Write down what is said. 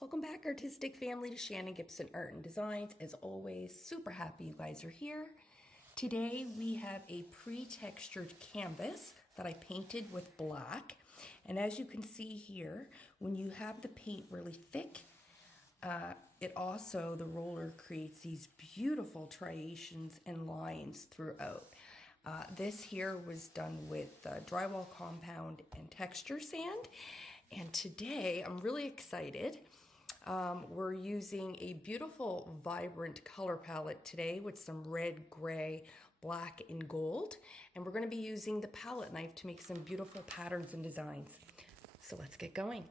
Welcome back, artistic family, to Shannon Gibson Art and Designs. As always, super happy you guys are here. Today we have a pre-textured canvas that I painted with black. And as you can see here, when you have the paint really thick, the roller creates these beautiful striations and lines throughout. This here was done with drywall compound and texture sand. And today I'm really excited. We're using a beautiful, vibrant color palette today with some red, gray, black, and gold. And we're going to be using the palette knife to make some beautiful patterns and designs. So let's get going.